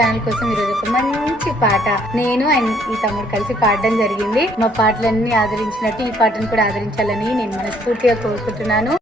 Channel కోసం ఈరోజు ఒక మంచి పాట నేను అండ్ ఈ తమ్ముడు కలిసి పాడడం జరిగింది. మా పాటలన్నీ ఆదరించినట్టు ఈ పాటను కూడా ఆదరించాలని నేను మనస్ఫూర్తిగా కోరుకుంటున్నాను.